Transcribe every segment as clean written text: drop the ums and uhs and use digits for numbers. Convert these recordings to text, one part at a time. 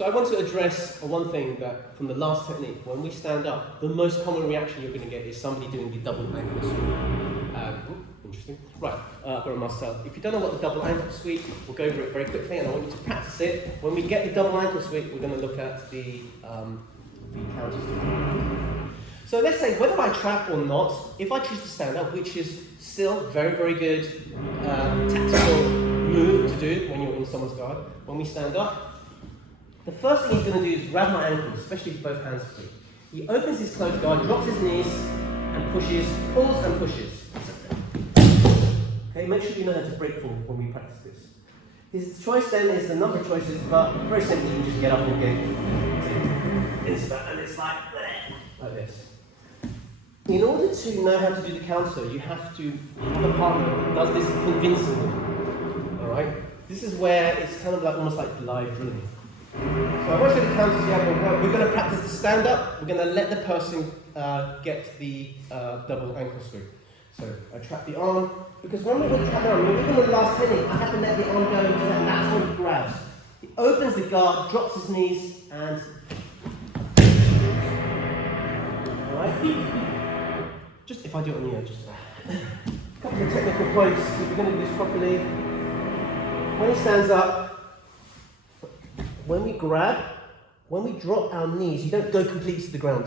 So I want to address one thing that from the last technique. When we stand up, the most common reaction you're going to get is somebody doing the double ankle sweep. Interesting. Right, I've got it myself. If you don't know what the double ankle sweep, we'll go over it very quickly, and I want you to practice it. When we get the double ankle sweep, we're going to look at the counters. So let's say whether I trap or not, if I choose to stand up, which is still very, very good tactical move to do when you're in someone's guard, when we stand up, the first thing he's going to do is grab my ankles, especially with both hands free. He opens his closed guard, drops his knees, and pushes, pulls and pushes. Okay, make sure you know how to break forward when we practice this. His choice then is the number of choices, but very simply you can just get up and get into that, and it's like this. In order to know how to do the counter, you have to have a partner that does this convincingly. Alright? This is where it's kind of like almost like live drilling. So I won't show the counters yet, but we're going to practice the stand up. We're going to let the person get the double ankle sweep. So I trap the arm, because when we trap the arm, even in the last technique, I have to let the arm go into that, and that's when he grabs. He opens the guard, drops his knees, and... Alright? Just, if I do it on you, just a couple of technical points, if we're going to do this properly. When he stands up, when we grab, when we drop our knees, you don't go completely to the ground,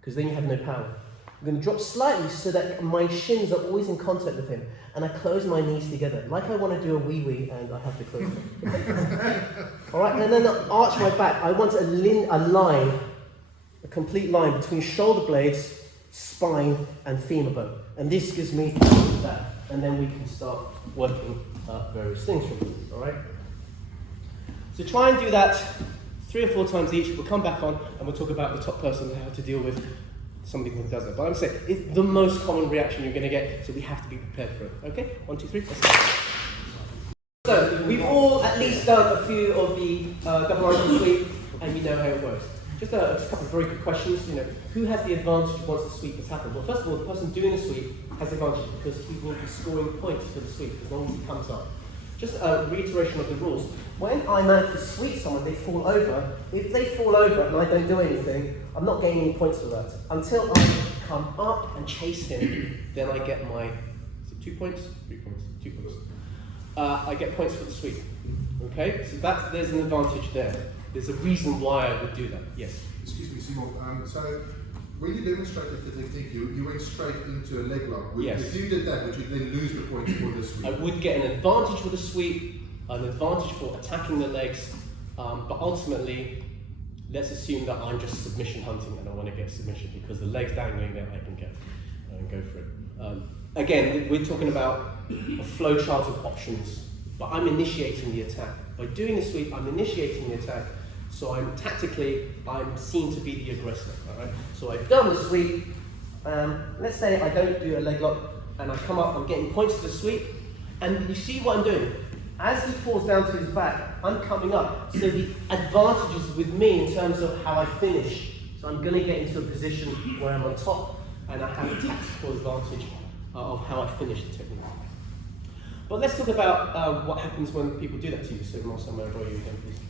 because then you have no power. I'm going to drop slightly so that my shins are always in contact with him, and I close my knees together, like I want to do a wee-wee, and I have to close them. Alright, and then arch my back. I want a line, a complete line between shoulder blades, spine, and femur bone. And this gives me that, and then we can start working various things from it, alright? So try and do that 3 or 4 times each. We'll come back on, and we'll talk about the top person and how to deal with somebody who does it. But I'm saying it's the most common reaction you're going to get, so we have to be prepared for it. Okay? 1, 2, 3. Let's go. So we've all at least done a few of the double ankle sweep, and you know how it works. Just a couple of very quick questions. Who has the advantage once the sweep has happened? Well, first of all, the person doing the sweep has the advantage because he will be scoring points for the sweep as long as he comes up. Just a reiteration of the rules. When I manage to sweep someone, they fall over. If they fall over and I don't do anything, I'm not gaining any points for that. Until I come up and chase him, then I get my, is it 2 points? 3 points, 2 points. I get points for the sweep. Okay, so there's an advantage there. There's a reason why I would do that. Yes? Excuse me, Simon. So when you demonstrated the technique, you went straight into a leg lock. Yes. If you did that, would you then lose the points for the sweep? I would get an advantage for the sweep, an advantage for attacking the legs, but ultimately, let's assume that I'm just submission hunting and I want to get submission because the leg's dangling there, I can get and go for it. Again, we're talking about a flow chart of options, but I'm initiating the attack. By doing the sweep, I'm initiating the attack, so I'm seen to be the aggressor. All right? So I've done the sweep. Let's say I don't do a leg lock, and I come up, I'm getting points to the sweep, and you see what I'm doing. As he falls down to his back, I'm coming up. So the advantage is with me in terms of how I finish. So I'm going to get into a position where I'm on top, and I have a tactical advantage of how I finish the technique. But let's talk about what happens when people do that to you. So Marcel, may I draw you again, please?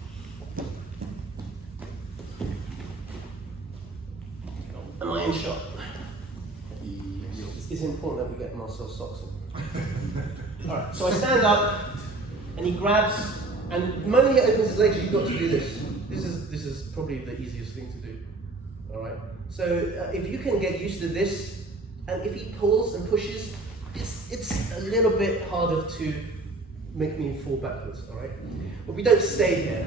Am I in shot? It's important that we get Marcel's socks on. Alright, so I stand up, and he grabs, and the moment he opens his legs, you've got to do this. This is probably the easiest thing to do. Alright? So if you can get used to this, and if he pulls and pushes, it's a little bit harder to make me fall backwards, alright? But we don't stay here.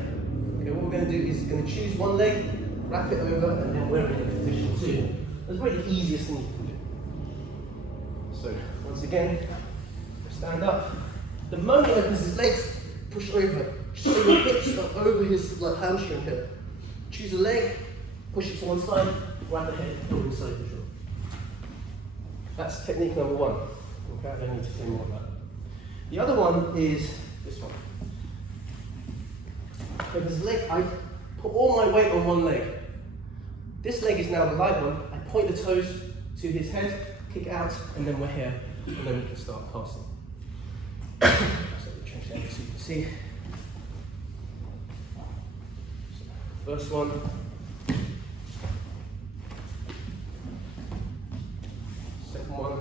Okay, what we're going to do is going to choose one leg, wrap it over, and then we're in a position 2. That's really the easiest thing you can do. So, once again, stand up. The moment he opens his legs, push over. So your hips are over his hamstring here. Choose a leg, push it to one side, grab the head, pull inside control. That's technique number 1. Okay, I don't need to say more about that. The other one is this one. With his leg, I put all my weight on one leg. This leg is now the light one. I point the toes to his head, kick out, and then we're here, and then we can start passing. So we change that so you can see. So First one. Second one.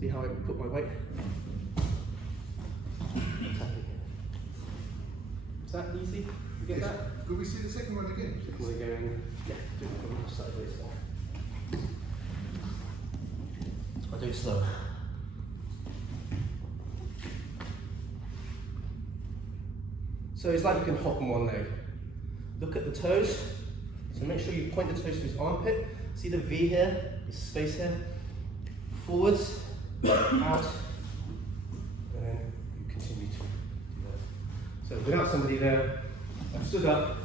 See how I put my weight? What's happening here? Is that easy? You get Yes. that? Could we see the second one again? Second one going, yeah, do it from sideways there. I'll do it slow. So it's like you can hop on one leg. Look at the toes. So make sure you point the toes to his armpit. See the V here, this space here. Forwards, out, and then you continue to do that. So without somebody there, I've stood up,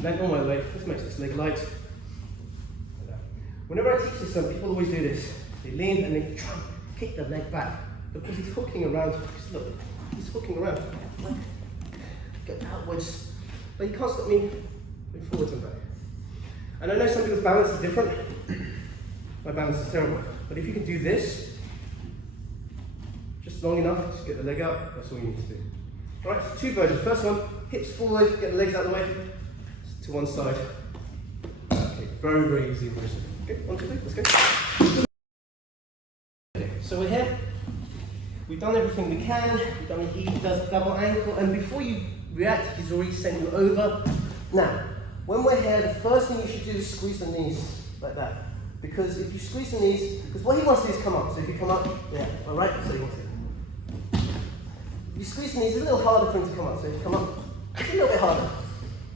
leant on my leg. This makes this leg light. Like that. Whenever I teach this, some people always do this. They lean and they try and kick the leg back because he's hooking around. Look, he's hooking around. Go outwards, but you can't stop me going forwards and back. And I know some people's balance is different. My balance is terrible. But if you can do this, just long enough to get the leg out, that's all you need to do. All right, so two versions. First one, hips forward, get the legs out of the way, to one side. Okay, very, very easy version. Okay, 1, 2, 3, let's go. Okay, so we're here. We've done everything we can. We've done he does double ankle, and before you react, he's already sent you over. Now, when we're here, the first thing you should do is squeeze the knees like that. Because if you squeeze the knees, because what he wants to do is come up. So if you come up, yeah, all right, so he wants to. If you squeeze the knees, it's a little harder for him to come up. So if you come up, it's a little bit harder.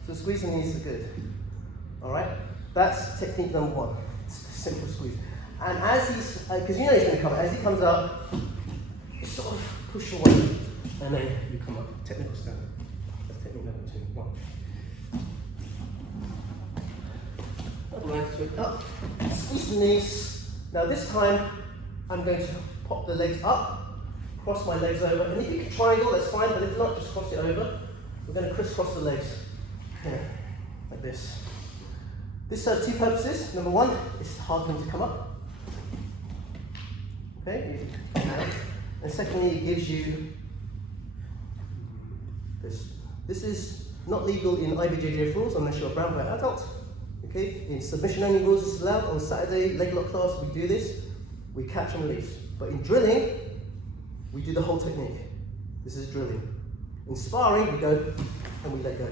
So squeeze the knees is good. All right, that's technique number one. It's a simple squeeze. And as he's, because you know he's going to come, as he comes up, you sort of push away, and then you come up. Technical stand. That's technique number 2. 1. Double ankle up. Squeeze the knees. Now this time, I'm going to pop the legs up, cross my legs over, and if you can triangle, that's fine, but if not, just cross it over. We're going to crisscross the legs. Here, like this. This serves two purposes. Number one, it's hard for them to come up. Okay? And secondly, it gives you this. This is not legal in IBJJF rules unless you're a brown belt adult. Okay? In submission only rules, it's allowed. On Saturday, leg lock class, we do this. We catch and release. But in drilling, we do the whole technique. This is drilling. In sparring, we go and we let go.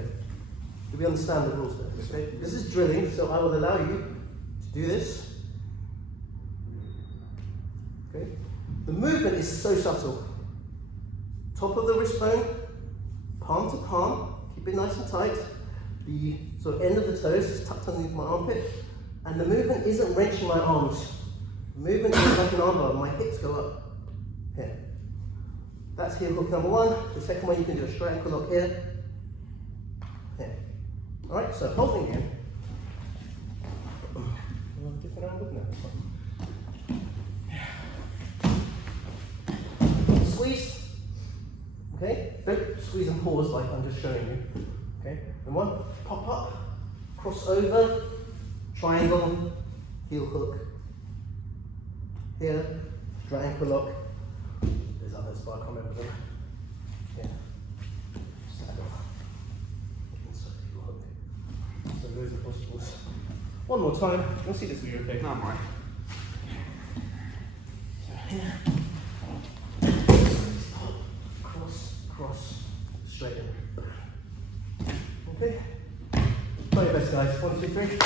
Do we understand the rules there? Okay? This is drilling, so I will allow you to do this. Okay? The movement is so subtle. Top of the wrist bone, palm to palm, keep it nice and tight. The sort of end of the toes is tucked underneath my armpit, and the movement isn't wrenching my arms. The movement is like an armbar, my hips go up. Here. That's heel hook number one. The second one, you can do a straight ankle lock here. Here. Alright, so holding again. Different angle now. Squeeze. Okay? Don't squeeze and pause like I'm just showing you. Okay? And one, pop up, cross over, triangle, heel hook. Here, straight ankle lock. There's others, but I can't remember them. Here. Saddle. Inside heel hook. So those are possibles. One more time. You'll see this video, okay? No, I'm right. So here. Cross, cross, straight in. Okay? Try your best, guys. 1, 2, 3.